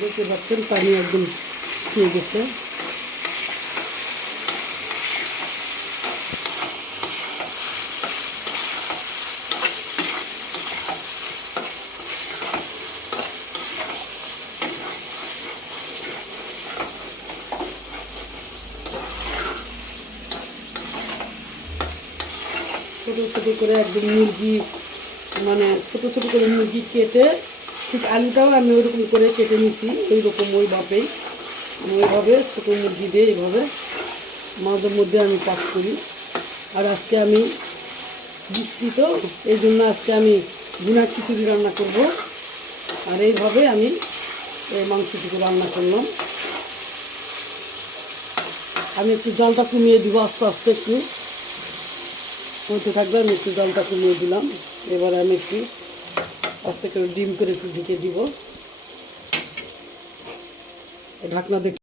দেখতে পাচ্ছেন পানি একদম শুকিয়ে গেছে। ছোটো ছোটো করে একদম মুরগি, মানে ছোটো ছোটো করে মুরগি কেটে, ঠিক আলুটাও আমি ওইরকম করে কেটে নিচ্ছি, ওইরকম ওইভাবেই আমি ওইভাবে ছোটো মুরগি দিয়ে এইভাবে মাঝে মধ্যে আমি কাজ করি। আর আজকে আমি বৃষ্টি তো, এই জন্য আজকে আমি ভুনা খিচুড়ি রান্না করব। আর এইভাবে আমি এই মাংসটুকু রান্না করলাম। আমি একটু জলটা কমিয়ে দিব আস্তে আস্তে, একটু হতে থাকবে। আমি একটু জলটা কমিয়ে দিলাম। এবারে আমি একটু আস্তে করে ডিম করে একটু ঢেকে দিব, ঢাকনা দেখে।